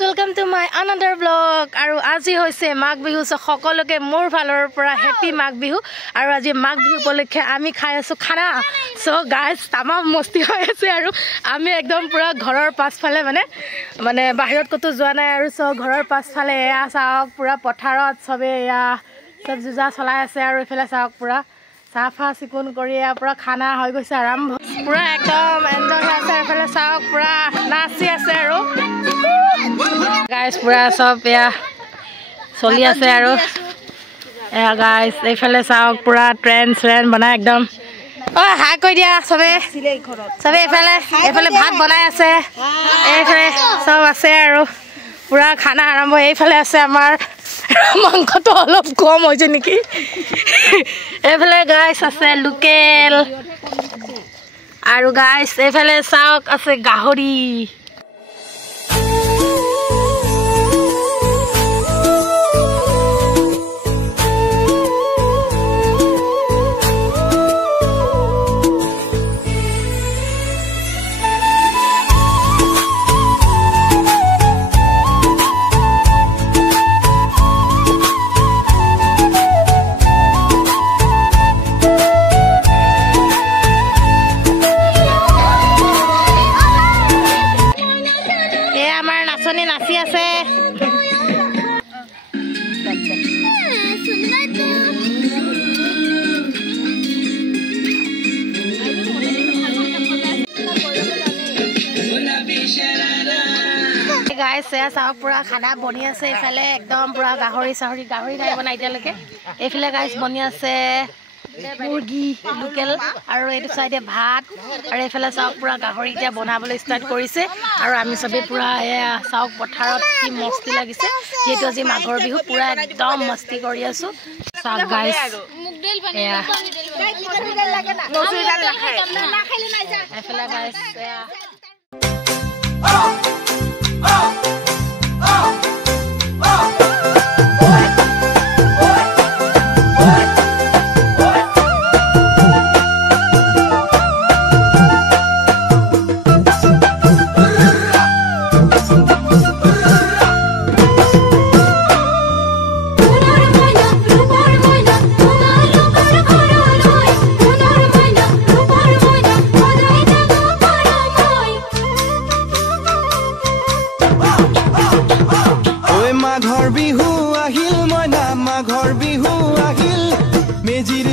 welcome to my another vlog. Aru aji hoise Magh bihu so সকলোকে মোৰ ফালৰ পৰা হেপী মাঘ বিহু আৰু আজি মাঘ বিহু উপলক্ষে আমি খাই আছো খানা সো গাইস তামাম মস্তি হৈ আছে আৰু আমি একদম পুৰা ঘৰৰ পাছফালে মানে বাহিৰত কতো যোৱা নাই আৰু সো ঘৰৰ পাছফালে এয়া চাওক পুৰা পথাৰত সবে এয়া সব জুজা চলাই আছে আৰু এফালে চাওক পুৰা সাফা চিকুন কৰি এয়া পুৰা খানা হৈ গৈছে আৰম্ভ পুৰা একদম এনজয় হৈ আছে এফালে চাওক পুৰা নাচি আছে আৰু গাইস পুৰা সব এয়া চলি আছে আৰু এয়া গাইস এইফালে চাওক পুৰা ট্ৰেন বনাই একদম ও হাই কৈ দিয়া সবে এইফালে ভাত বনাই আছে এইফালে সব আছে আৰু পুৰা খানা আৰম্ভ এইফালে আছে আমাৰ মাংসটো অলপ কম হৈছে নেকি এইফালে গাইস আছে লোকেল আৰু গাইস এইফালে চাওক আছে গাহৰি নাচি আছে গাইস এয়া চাওক পুৰা খানা বনি আছে এইফালে একদম পুৰা গাহৰি নাই বনাই এতিয়ালৈকে এইফালে গাইস বনি আছে মুৰ্গী লোকেল আৰু এইটো সাইডে ভাত আৰু এইফালে চাওক পুৰা গাহৰি এতিয়া বনাবলৈ ষ্টাৰ্ট কৰিছে আৰু আমি সবে পুৰা এয়া চাওক পথাৰত কি মস্তি লাগিছে যেটো আজি মাঘৰ বিহু পুৰা একদম মস্তি কৰি আছো চাওক গাইস এয়া এইফালে গাইস এয়া মাঘৰ বিহু আহিল মইনা মাঘৰ বিহু আহিল মেজিৰ